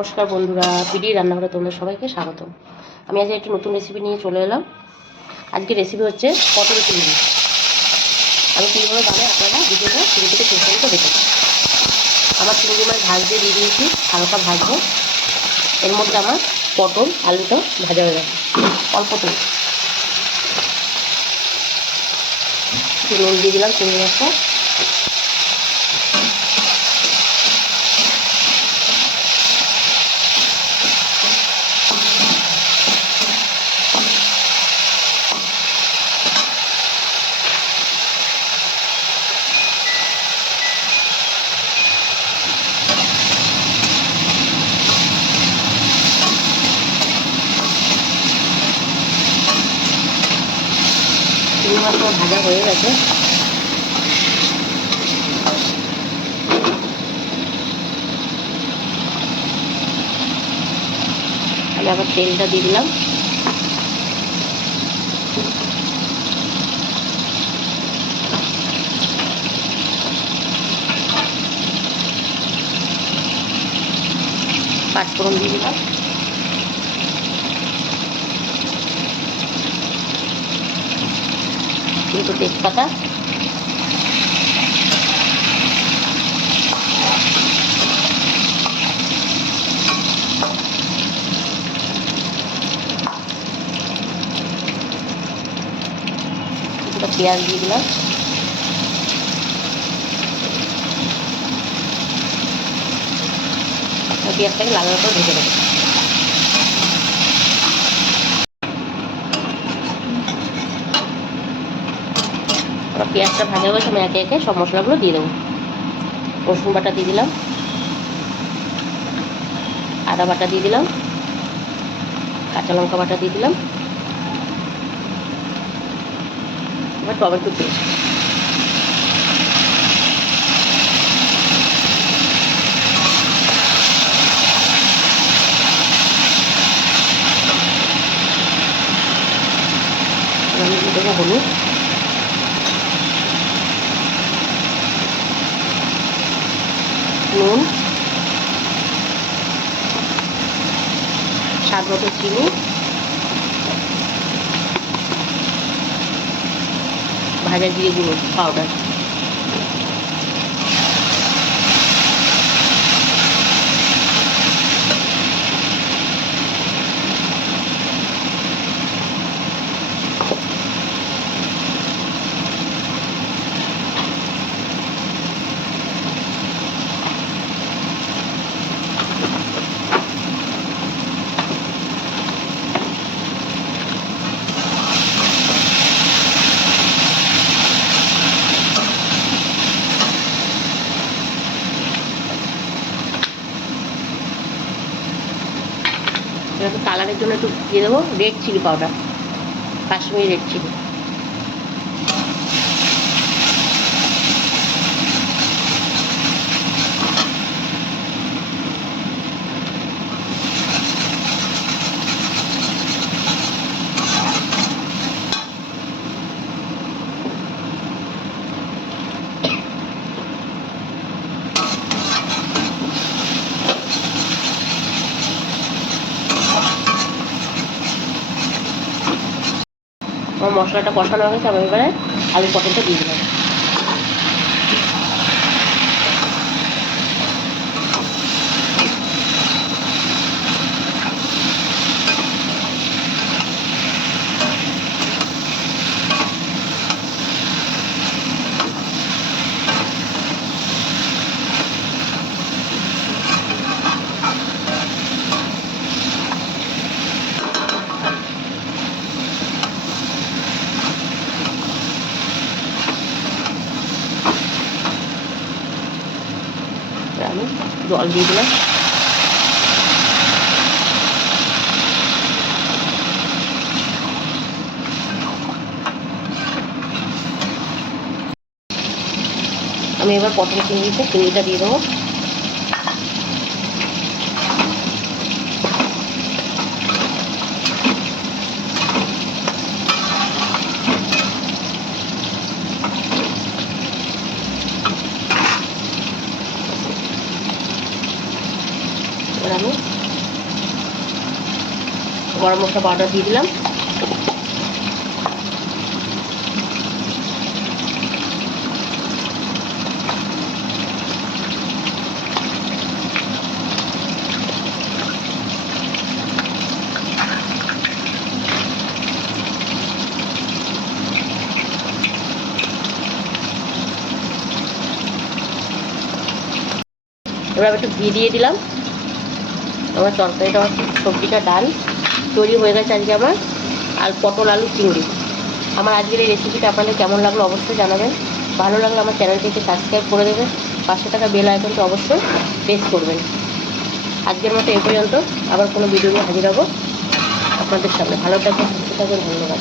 নমস্কার বন্ধুরা, পিডি রান্নাঘরে তোমাদের সবাইকে স্বাগত। আমি আজ একটি নতুন রেসিপি নিয়ে চলে এলাম। আজকে রেসিপি হচ্ছে পটল চিংড়ি। আমি কীভাবে বানাই আপনারা ভিডিওটা শুরু থেকে শেষ পর্যন্ত দেখুন। আমার চিংড়ি মাছ ভাজতে দিয়ে দিয়েছি, হালকা ভাজবো। এর মধ্যে আমার পটল আলুটা ভাজা হয়ে গেছে, অল্প তেল নুন দিয়ে দিলাম চিংড়ি মাছটা। চিংড়ি মাছটা ভাজা হয়ে গেছে। আমি আবার তেলটা দিয়ে দিলাম। পাঁচফোড়ন দিয়ে দিলাম। দুটো তেজপাতা, দুটো পেঁয়াজ দিয়ে দিলাম। পেঁয়াজটাকে লাল লাল করে ভেজে দেবো। পেঁয়াজটা ভাজা হয়ে গেছে, আমি একে একে সব মশলাগুলো দিয়ে দেবো। রসুন বাটা দিয়ে দিলাম, আদা বাটা দিয়ে দিলাম, কাঁচা লঙ্কা বাটা দিয়ে দিলাম, এবার টমেটো পেস্ট, আমি দিয়ে দেবো হলুদ, নুন, স্বাদ মতো চিনি, ভাজা জিরে গুঁড়ো পাউডার। এবার কালারের জন্য একটু দিয়ে দেবো red chilli powder, Kashmiri red chilli. আমার মশলাটা কষানো হয়ে গেছে, আমি এবারে আলু পটলটা দিয়ে দিলাম। আমি জল দিয়ে দিলাম। আমি এবার পটল চিংড়িটা দিয়ে দেবো। এবার আমি গরম মশলা পাউডার দিয়ে দিলাম। এবার একটু ঘি দিয়ে দিলাম। আমার তরকারিটা, সবজিটা, ডাল তৈরি হয়ে গেছে আজকে আমার। আর পটল আলু চিংড়ি। আমার আজকের এই রেসিপিটা আপনাদের কেমন লাগলো অবশ্যই জানাবেন। ভালো লাগলে আমার চ্যানেলটিকে সাবস্ক্রাইব করে দেবেন, পাশে থাকা বেল আইকনটা অবশ্যই প্রেস করবেন। আজকের মতো এই পর্যন্ত, আবার কোনো ভিডিও নিয়ে হাজির হবো আপনাদের সামনে। ভালো থাকবেন, সুস্থ থাকবেন, ধন্যবাদ।